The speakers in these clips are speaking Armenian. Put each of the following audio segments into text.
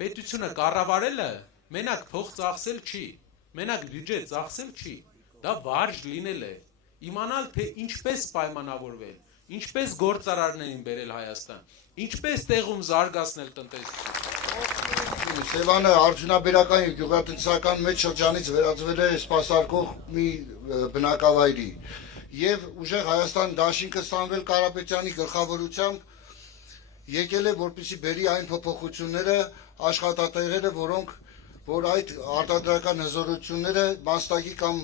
պետությունը կառավարելը մենակ փող ծախսել չի, մենակ բյուջե ծախսել չի, դա վարժ լինել է, իմանալ թե ինչպես պայմանավորվել, ինչպես գործարարներին բերել Հայաստան, ինչպես տեղում զարգացնել տնտեսությունը։ Սևանը արդյունաբերական և գյուղատնտեսական մեծ շրջանից վերածվել է սպասարկող մի բնակավայրի և ուժեղ Հայաստան դաշինքը Սամվել Կարապետյանի գլխավորությամբ եկել է, որպեսզի բերի այն փոփոխությունները, աշխատատեղերը, որ այդ արտադրական հզորությունները մասնակի կամ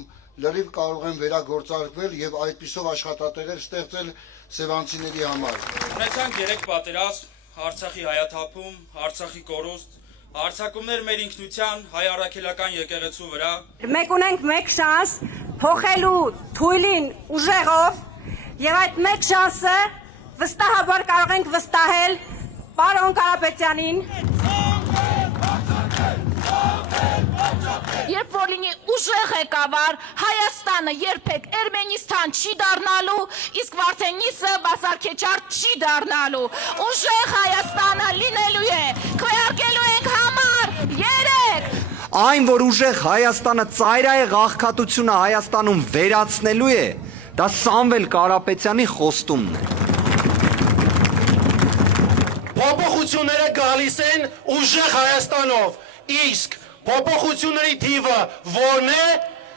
լրիվ կարող են վերագործարկվել և այդպիսով աշխատատեղեր ստեղծել սևանցիների համար։ Ունեցանք 3 պատերազմ, Արցախի հայաթափում, Արցախի կորուստ, հարձակումներ մեր ինքնության հայ առաքելական եկեղեցու վրա։ Մենք ունենք մեկ շանս փոխելու թույլին ուժեղով եւ այդ մեկ շանսը վստահաբար կարող ենք վստահել պարոն Կարապետյանին։ Երբ որ լինի ուժեղ ղեկավար, Հայաստանը երբեք Էրմենիստան չի դառնալու, իսկ Վարդենիսը բասարքեչար չի դառնալու։ Ուժեղ Հայաստանը լինելու է, քվեարկելու ենք համար 3։ Այն, որ ուժեղ Հայաստանը ծայրահեղ աղքատությունը Հայաստանում վերացնելու է, դա Սամվել Կարապետյանի խոստումն է։ Փոփոխությունները գալիս են ուժեղ Հայաստանով, իսկ փոփոխությունների թիվը որն է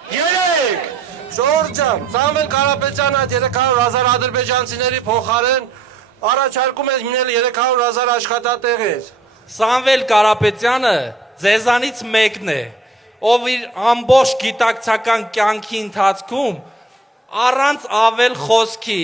3։ Ժողովուրդ ջան, Սամվել Կարապետյանը 300,000 ադրբեջանցիների փոխարեն առաջարկում է հիմնել 300,000 աշխատատեղեր։ Սամվել Կարապետյանը ձեզանից մեկն է, ով իր ամբողջ գիտակցական կյանքի ընթացքում առանց ավել խոսքի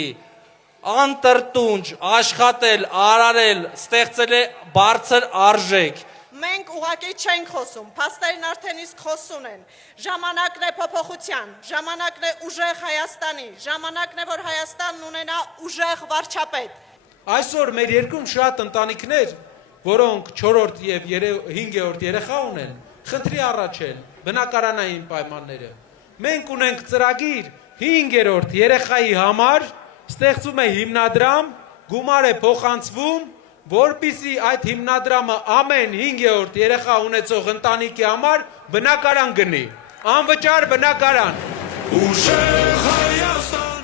անտրտունջ աշխատել, արարել, ստեղծել է բարձր արժեք։ Մենք ուղղակի չենք խոսում, փաստերն արդեն իսկ խոսուն են։ Ժամանակն է փոփոխության, ժամանակն է ուժեղ Հայաստանի, ժամանակն է, որ Հայաստանն ունենա ուժեղ վարչապետ։ Այսօր մեր երկրում շատ ընտանիքներ, որոնք 4-րդ և 5-րդ երեխա ունեն, խնդրի առաջ են բնակարանային պայմանները։ Մենք ունենք ծրագիր 5-րդ երեխայի համար, ստեղծում է հիմնադրամ, գումար է փոխանցվում, որպեսզի այդ հիմնադրամը ամեն 5-րդ երեխա ունեցող ընտանիքի համար բնակարան գնի, անվճար բնակարան։ Ուժեղ Հայաստան